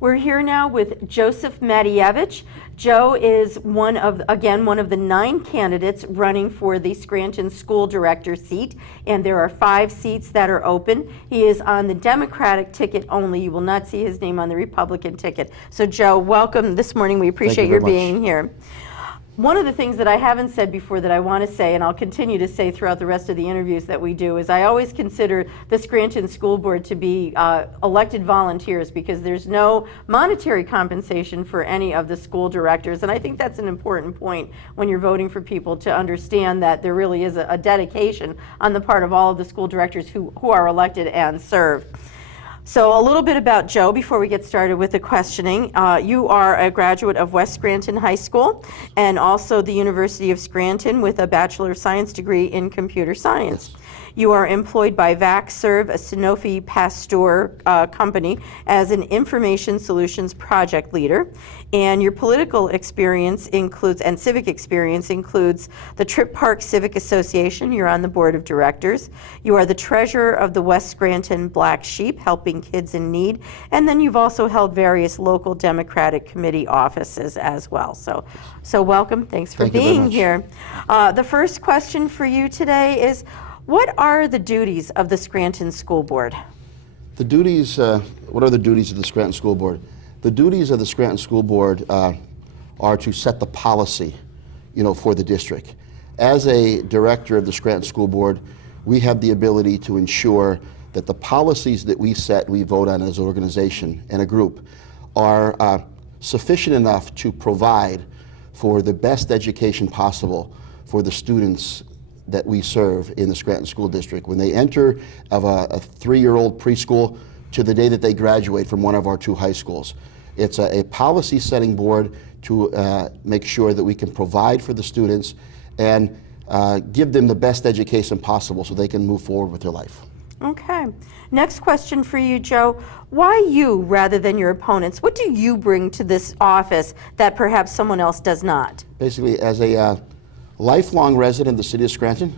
We're here now with Joseph Matyjevich. Joe is one of the 9 candidates running for the Scranton school director seat, and there are 5 seats that are open. He is on the Democratic ticket only. You will not see his name on the Republican ticket. So Joe, welcome this morning. We appreciate your being here. One of the things that I haven't said before that I want to say, and I'll continue to say throughout the rest of the interviews that we do, is I always consider the Scranton School Board to be elected volunteers, because there's no monetary compensation for any of the school directors. And I think that's an important point when you're voting for people, to understand that there really is a dedication on the part of all of the school directors who are elected and serve. So a little bit about Joe before we get started with the questioning. You are a graduate of West Scranton High School and also the University of Scranton with a Bachelor of Science degree in Computer Science. Yes. You are employed by VacServe, a Sanofi Pasteur company, as an Information Solutions Project Leader. And your political experience includes, and civic experience includes, the Trip Park Civic Association. You're on the board of directors. You are the treasurer of the West Scranton Black Sheep, helping kids in need. And then you've also held various local Democratic committee offices as well. So welcome. Thanks for being here. The first question for you today is, what are the duties of the Scranton School Board? The duties, what are the duties of the Scranton School Board? The duties of the Scranton School Board are to set the policy, for the district. As a director of the Scranton School Board, we have the ability to ensure that the policies that we set, we vote on as an organization and a group, are sufficient enough to provide for the best education possible for the students that we serve in the Scranton School District. When they enter of a 3-year-old preschool to the day that they graduate from one of our 2 high schools. It's a policy setting board to make sure that we can provide for the students and give them the best education possible so they can move forward with their life. Okay. Next question for you, Joe. Why you rather than your opponents? What do you bring to this office that perhaps someone else does not? Basically, as a lifelong resident of the city of Scranton,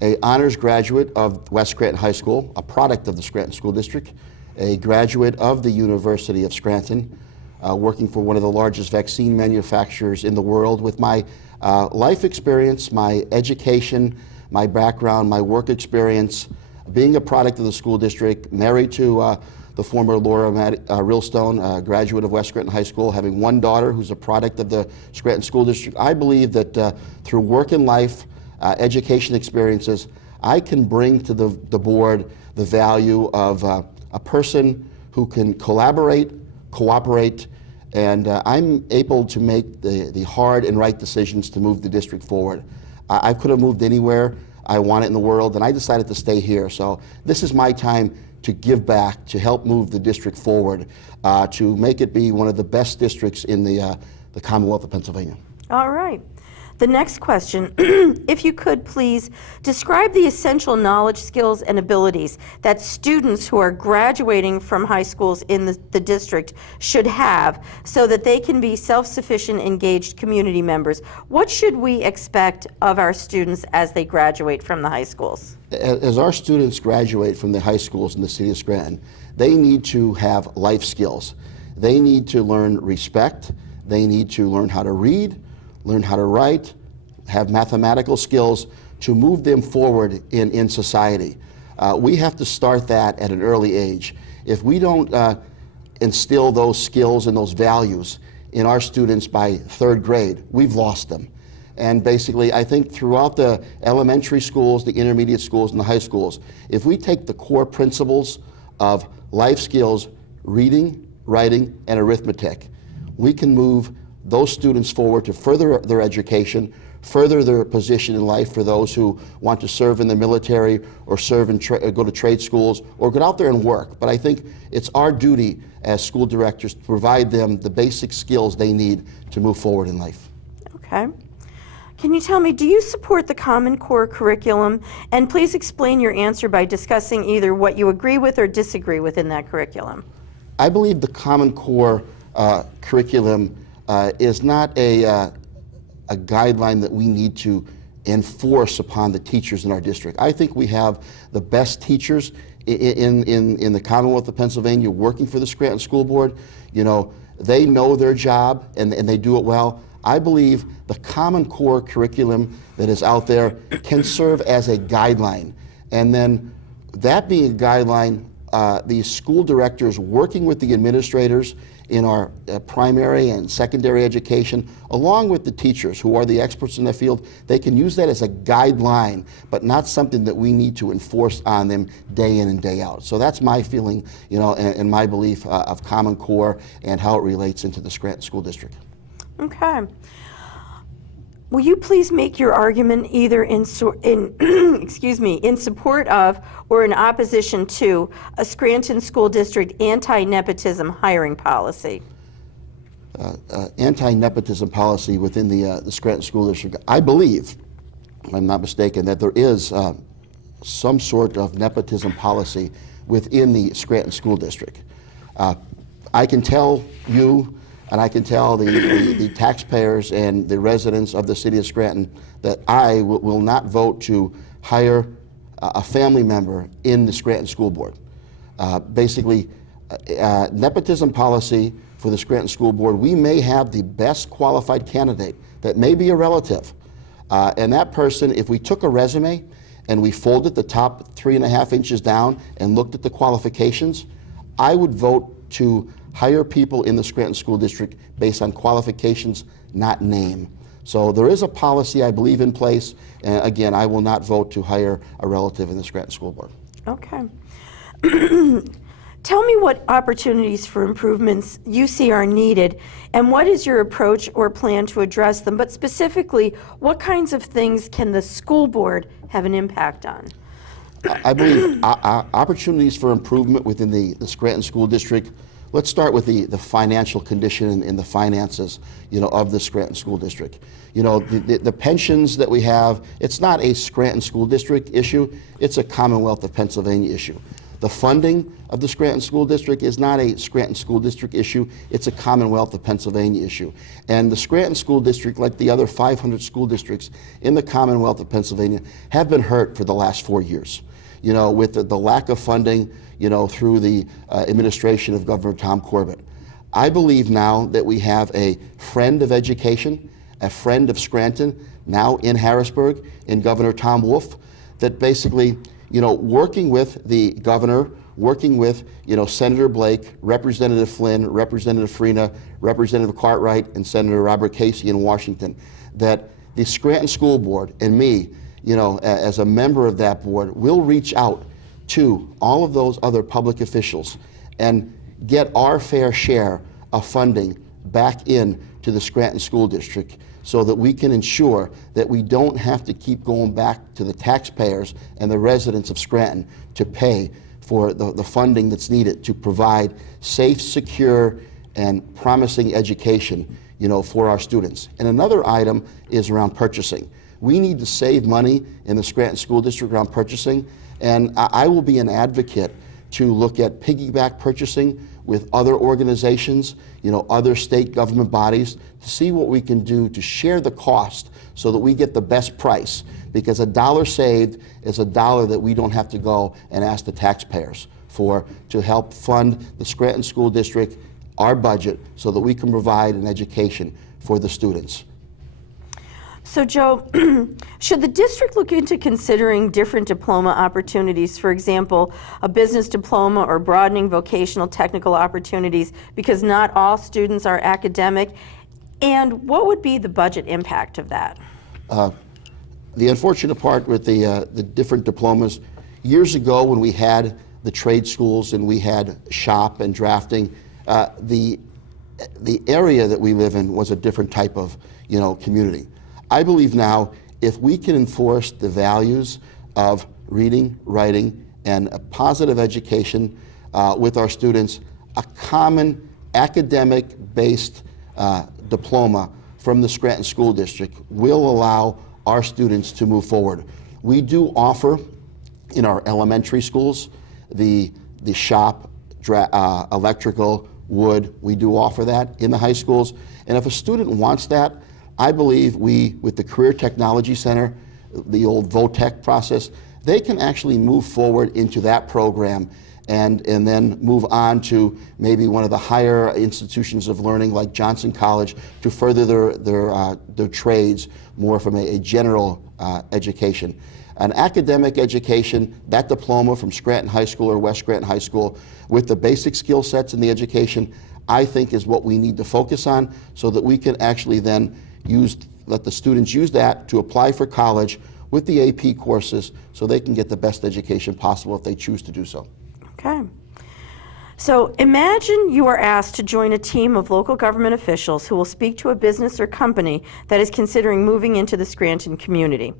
an honors graduate of West Scranton High School, a product of the Scranton School District, a graduate of the University of Scranton, working for one of the largest vaccine manufacturers in the world. With my life experience, my education, my background, my work experience, being a product of the school district, married to the former Laura Rillstone, graduate of West Scranton High School, having 1 daughter who's a product of the Scranton School District. I believe that through work and life, education experiences, I can bring to the board the value of a person who can collaborate, cooperate, and I'm able to make the hard and right decisions to move the district forward. I could have moved anywhere I want it in the world, and I decided to stay here. So this is my time to give back, to help move the district forward, to make it be one of the best districts in the Commonwealth of Pennsylvania. All right. The next question, if you could please describe the essential knowledge, skills, and abilities that students who are graduating from high schools in the district should have so that they can be self-sufficient, engaged community members. What should we expect of our students as they graduate from the high schools? As our students graduate from the high schools in the city of Scranton, they need to have life skills. They need to learn respect. They need to learn how to read, learn how to write, have mathematical skills to move them forward in society. We have to start that at an early age. If we don't instill those skills and those values in our students by 3rd grade, we've lost them. And basically, I think throughout the elementary schools, the intermediate schools, and the high schools, if we take the core principles of life skills, reading, writing, and arithmetic, we can move those students forward to further their education, further their position in life for those who want to serve in the military or serve in go to trade schools or get out there and work. But I think it's our duty as school directors to provide them the basic skills they need to move forward in life. Okay. Can you tell me, do you support the Common Core curriculum? And please explain your answer by discussing either what you agree with or disagree with in that curriculum. I believe the Common Core curriculum is not a guideline that we need to enforce upon the teachers in our district. I think we have the best teachers in the Commonwealth of Pennsylvania working for the Scranton School Board, they know their job and they do it well. I believe the Common Core curriculum that is out there can serve as a guideline. And then that being a guideline, the school directors working with the administrators in our primary and secondary education, along with the teachers who are the experts in the field, they can use that as a guideline, but not something that we need to enforce on them day in and day out. So that's my feeling, and my belief of Common Core and how it relates into the Scranton School District. Okay. Will you please make your argument either in support of or in opposition to a Scranton School District anti-nepotism hiring policy? Anti-nepotism policy within the Scranton School District. I believe, if I'm not mistaken, that there is some sort of nepotism policy within the Scranton School District. I can tell you, and I can tell the taxpayers and the residents of the city of Scranton that I will not vote to hire a family member in the Scranton School Board. Basically, nepotism policy for the Scranton School Board, we may have the best qualified candidate that may be a relative. And that person, if we took a resume and we folded the top 3.5 inches down and looked at the qualifications, I would vote to hire people in the Scranton School District based on qualifications, not name. So there is a policy, I believe, in place. And again, I will not vote to hire a relative in the Scranton School Board. Okay. Tell me what opportunities for improvements you see are needed, and what is your approach or plan to address them? But specifically, what kinds of things can the school board have an impact on? I believe opportunities for improvement within the Scranton School District. Let's start with the financial condition and the finances, of the Scranton School District. The pensions that we have, it's not a Scranton School District issue, it's a Commonwealth of Pennsylvania issue. The funding of the Scranton School District is not a Scranton School District issue, it's a Commonwealth of Pennsylvania issue. And the Scranton School District, like the other 500 school districts in the Commonwealth of Pennsylvania, have been hurt for the last 4 years. With the lack of funding, through the administration of Governor Tom Corbett. I believe now that we have a friend of education, a friend of Scranton, now in Harrisburg, in Governor Tom Wolf, that basically, working with the governor, working with, Senator Blake, Representative Flynn, Representative Freena, Representative Cartwright, and Senator Robert Casey in Washington, that the Scranton School Board and me, as a member of that board, will reach out to all of those other public officials and get our fair share of funding back in to the Scranton School District so that we can ensure that we don't have to keep going back to the taxpayers and the residents of Scranton to pay for the funding that's needed to provide safe, secure, and promising education, for our students. And another item is around purchasing. We need to save money in the Scranton School District around purchasing, and I will be an advocate to look at piggyback purchasing with other organizations, other state government bodies, to see what we can do to share the cost so that we get the best price, because a dollar saved is a dollar that we don't have to go and ask the taxpayers for to help fund the Scranton School District, our budget, so that we can provide an education for the students. So Joe, should the district look into considering different diploma opportunities, for example, a business diploma or broadening vocational technical opportunities, because not all students are academic? And what would be the budget impact of that? The unfortunate part with the different diplomas, years ago when we had the trade schools and we had shop and drafting, the area that we live in was a different type of community. I believe now if we can enforce the values of reading, writing, and a positive education with our students, a common academic-based diploma from the Scranton School District will allow our students to move forward. We do offer in our elementary schools the shop, electrical, wood, we do offer that in the high schools. And if a student wants that, I believe we, with the Career Technology Center, the old VOTEC process, they can actually move forward into that program and then move on to maybe one of the higher institutions of learning like Johnson College to further their trades more from a general education. An academic education, that diploma from Scranton High School or West Scranton High School with the basic skill sets in the education, I think is what we need to focus on so that we can actually then let the students use that to apply for college with the AP courses so they can get the best education possible if they choose to do so. Okay. So imagine you are asked to join a team of local government officials who will speak to a business or company that is considering moving into the Scranton community.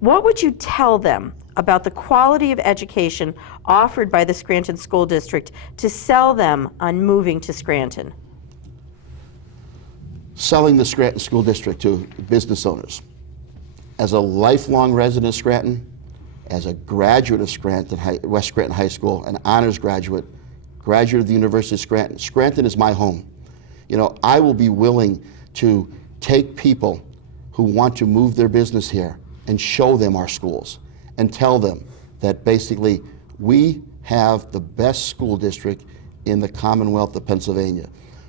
What would you tell them about the quality of education offered by the Scranton School District to sell them on moving to Scranton? Selling the Scranton School District to business owners. As a lifelong resident of Scranton, as a graduate of West Scranton High School, an honors graduate of the University of Scranton. Scranton is my home. You know, I will be willing to take people who want to move their business here and show them our schools and tell them that basically we have the best school district in the Commonwealth of Pennsylvania.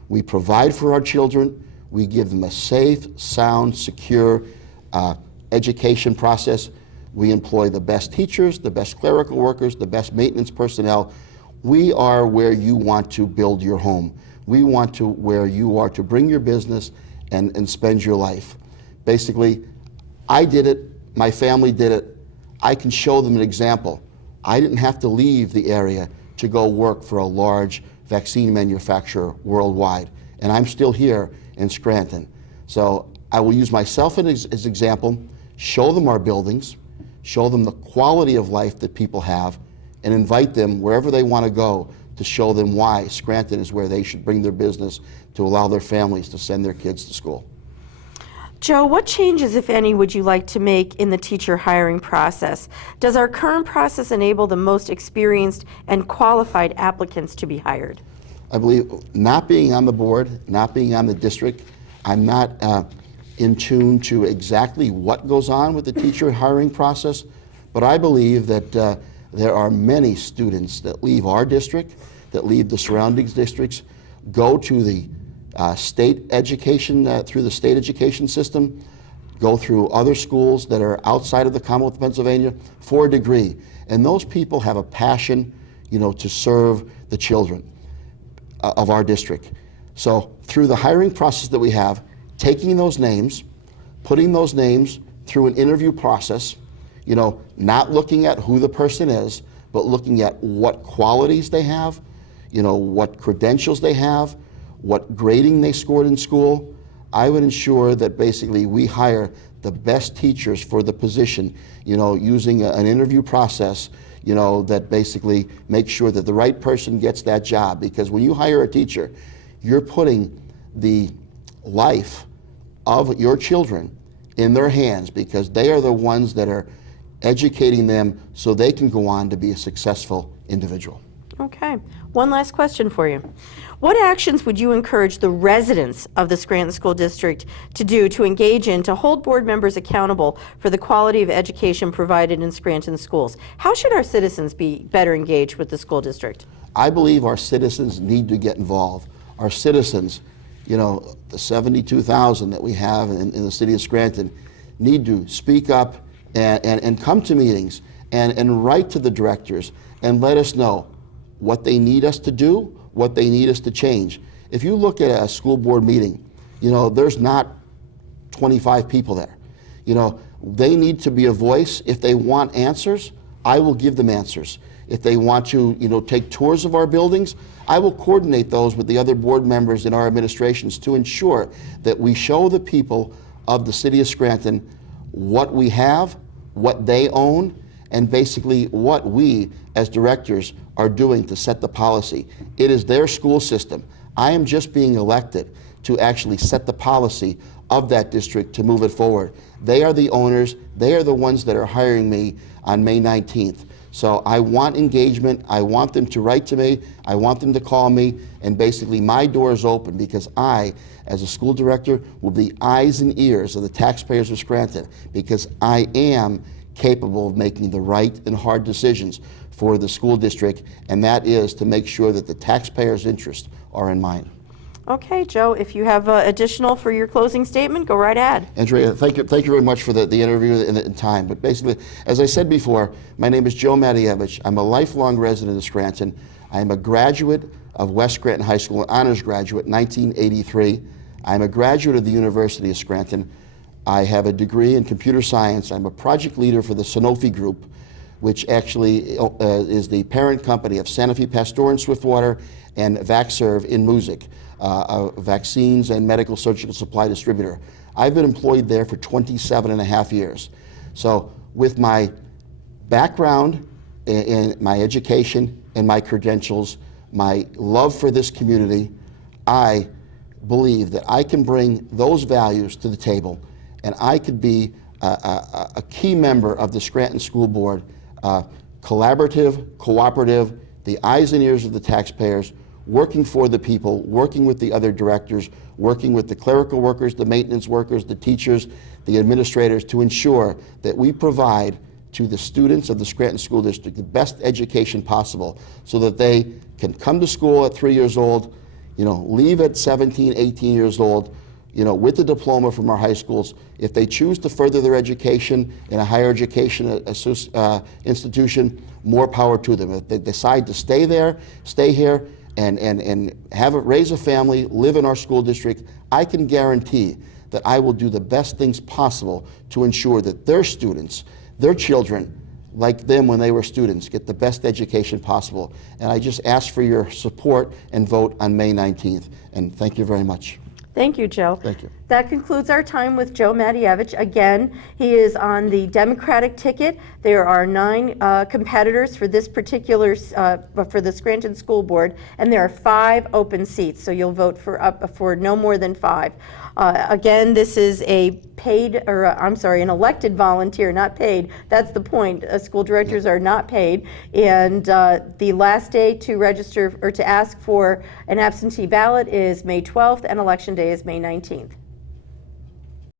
We provide for our children, we give them a safe, sound, secure education process. We employ the best teachers, the best clerical workers, the best maintenance personnel. We are where you want to build your home. We want to where you are to bring your business and spend your life. Basically, I did it, my family did it. I can show them an example. I didn't have to leave the area to go work for a large vaccine manufacturer worldwide, and I'm still here in Scranton. So I will use myself as an example, show them our buildings, show them the quality of life that people have, and invite them wherever they want to go to show them why Scranton is where they should bring their business to allow their families to send their kids to school. Joe, what changes, if any, would you like to make in the teacher hiring process? Does our current process enable the most experienced and qualified applicants to be hired? I believe not being on the board, not being on the district, I'm not in tune to exactly what goes on with the teacher hiring process, but I believe that there are many students that leave our district, that leave the surrounding districts, go to the state education, through the state education system, go through other schools that are outside of the Commonwealth of Pennsylvania for a degree. And those people have a passion, you know, to serve the children of our district. So through the hiring process that we have, taking those names, putting those names through an interview process, you know, not looking at who the person is, but looking at what qualities they have, you know, what credentials they have, what grading they scored in school. I would ensure that basically we hire the best teachers for the position, you know, using an interview process, you know, that basically makes sure that the right person gets that job. Because when you hire a teacher, you're putting the life of your children in their hands, because they are the ones that are educating them so they can go on to be a successful individual. Okay. One last question for you. What actions would you encourage the residents of the Scranton School District to do to engage in to hold board members accountable for the quality of education provided in Scranton schools? How should our citizens be better engaged with the school district? I believe our citizens need to get involved. Our citizens, you know, the 72,000 that we have in the city of Scranton, need to speak up and come to meetings and write to the directors and let us know what they need us to do, what they need us to change. If you look at a school board meeting, you know, there's not 25 people there. You know, they need to be a voice. If they want answers, I will give them answers. If they want to, you know, take tours of our buildings, I will coordinate those with the other board members in our administrations to ensure that we show the people of the city of Scranton what we have, what they own, and basically what we as directors are doing to set the policy. It is their school system. I am just being elected to actually set the policy of that district to move it forward. They are the owners. They are the ones that are hiring me on May 19th. So I want engagement. I want them to write to me. I want them to call me. And basically my door is open, because I, as a school director, will be eyes and ears of the taxpayers of Scranton, because I am capable of making the right and hard decisions for the school district, and that is to make sure that the taxpayers' interests are in mind. Okay, Joe, if you have additional for your closing statement, go right ahead. Andrea, thank you very much for the interview and the time. But basically, as I said before, my name is Joe Matyjevich. I'm a lifelong resident of Scranton. I am a graduate of West Scranton High School, an honors graduate, 1983. I'm a graduate of the University of Scranton. I have a degree in computer science. I'm a project leader for the Sanofi Group, which actually is the parent company of Sanofi Pasteur in Swiftwater and Vaxserve in Music, a vaccines and medical surgical supply distributor. I've been employed there for 27 and a half years. So with my background in my education and my credentials, my love for this community, I believe that I can bring those values to the table, and I could be a key member of the Scranton School Board, collaborative, cooperative, the eyes and ears of the taxpayers, working for the people, working with the other directors, working with the clerical workers, the maintenance workers, the teachers, the administrators, to ensure that we provide to the students of the Scranton School District the best education possible so that they can come to school at 3 years old, leave at 17, 18 years old, with a diploma from our high schools. If they choose to further their education in a higher education institution, more power to them. If they decide to stay there, stay here, and raise a family, live in our school district, I can guarantee that I will do the best things possible to ensure that their students, their children, like them when they were students, get the best education possible. And I just ask for your support and vote on May 19th. And thank you very much. Thank you, Joe. Thank you. That concludes our time with Joe Matyjevich. Again, he is on the Democratic ticket. There are 9 competitors for this particular, for the Scranton School Board, and there are 5 open seats, so you'll vote for no more than 5. Again, this is a paid, or an elected volunteer, not paid. That's the point. School directors are not paid. And the last day to register or to ask for an absentee ballot is May 12th, and election day is May 19th.